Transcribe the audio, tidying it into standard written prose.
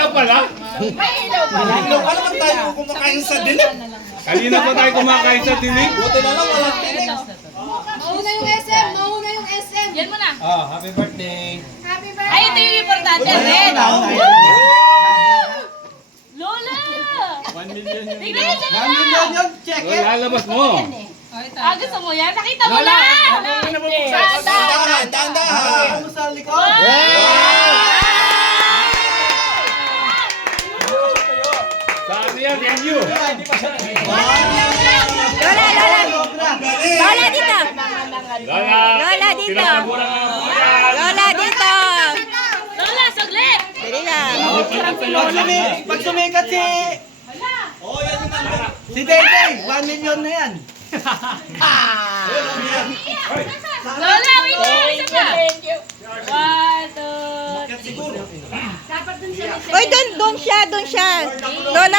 ilaw pala? May ilaw pala. Ilaw pa naman tayo kumakain sa dilim. Kanina pa tayo kumakain sa tinig. Buti na lang walang tinig. Mauna yung SM, mauna yung SM. Yan mo na. Oh, happy birthday. Happy birthday. Ay, ito yung importante. Red. Lola! 1 million yun. Tignan niyo siya 1 million yun. Check Oh, it. lalabas mo. Ah, gusto mo yan? Nakita mo na! Dahan-dahan. Ano sa likod? Saan yan? Yan you. Lola, Lola. Lola dito. Lola. Lola dito. Pinagtaburan na ng buwan. Lola dito. Lola, saglit! Dali lang. Pag sumikat si Dede, 1 million na yan. Lola, wait lang! Isa pa! 1, 2, 3. Uy, doon siya, doon siya. Lola.